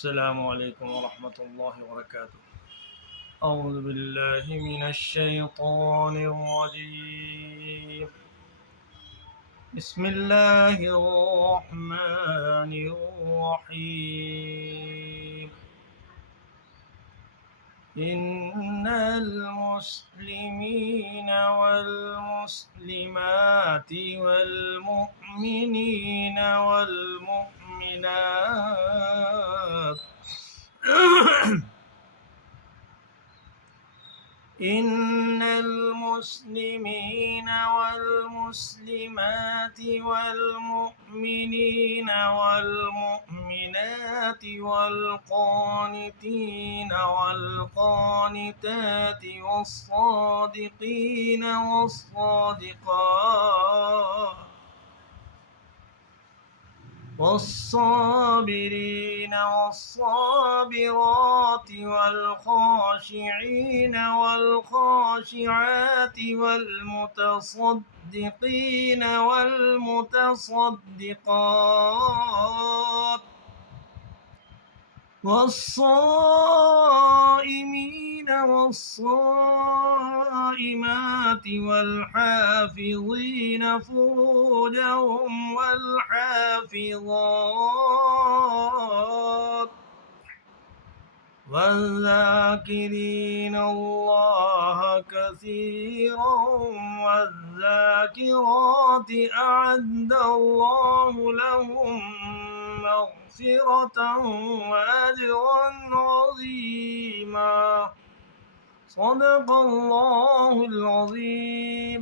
السلام عليكم ورحمة الله وبركاته. أعوذ بالله من الشيطان الرجيم. بسم الله الرحمن الرحيم. إن المسلمين والمسلمات والمؤمنين والمؤمنات إن المسلمين والمسلمات والمؤمنين والمؤمنات والقانتين والقانتات والصادقين والصابرين والصابرات والخاشعين والخاشعات والمتصدقين والمتصدقات والصائمين والصائمات والحافظين فروجهم والحافظات والذاكرين الله كثيرا والذاكرات أعد الله لهم مغفرة وأجرا عظيما. صدق الله العظيم.